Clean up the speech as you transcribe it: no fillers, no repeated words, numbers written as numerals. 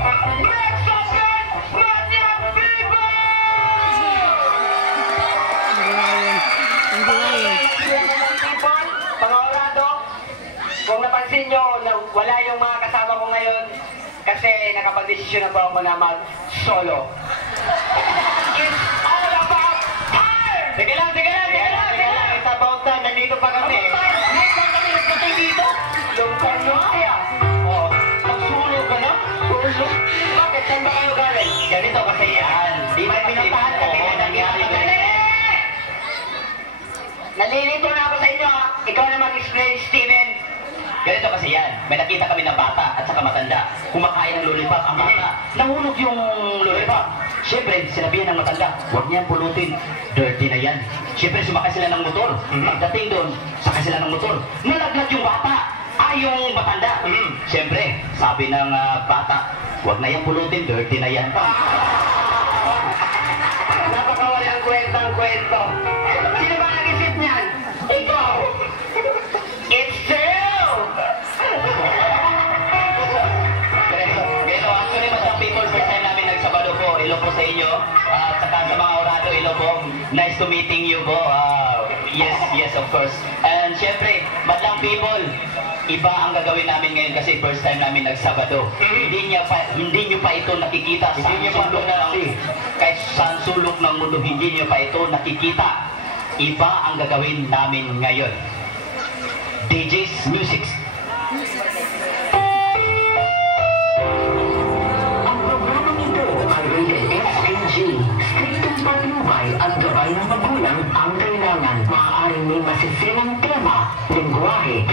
Next up is Manyang People! Mga orado, kung napansin nyo na wala yung mga kasama ko ngayon kasi nakapag-desisyon na po ako na mag-solo. It's all about time! Sige lang. It's about time. Nandito pa kami. Next time kami nagpatay dito. Yung karnote oh, mag-solo ka na? Solo? Bakit? Saan ba kayo galing? Ganito kasi yan. Di ba pinuntahan kami na nangyari ko? Nalilito na ako sa inyo ha. Ikaw na mag-explain, Steven. Ganito kasi yan. May nakita kami ng bata at saka matanda. Kumakain ng lollipop ang bata. Nahulog yung lollipop. Siyempre, sinabihan ng matanda, huwag niyan pulutin. Dirty na yan. Siyempre, sumakay sila ng motor. Pagdating doon, sakay sila ng motor. Nalaglag yung bata. Yung matanda. Siyempre, sabi ng bata, huwag na yan pulutin. Dirty na yan. Napakawalang kwentang-kwento. Sino ba nag-isip niyan? Ikaw! It's true! Pero actually, Manyang People, first time namin nagsabado po. Hello po sa inyo. At saka sa mga orado, hello po. Nice to meeting you po. Yes, of course. And syempre, Manyang People, iba ang gagawin namin ngayon kasi first time namin nagsabado. Hindi nyo pa ito nakikita sa sulok kahit sa sulok ng mundo, hindi nyo pa ito nakikita. Iba ang gagawin namin ngayon. DJ's Music. Ang programang ito ay rated SNG. Striktong patnubay at gabay ng magulang ang kailangan. Maaaring may masisinang tema, lingwahe,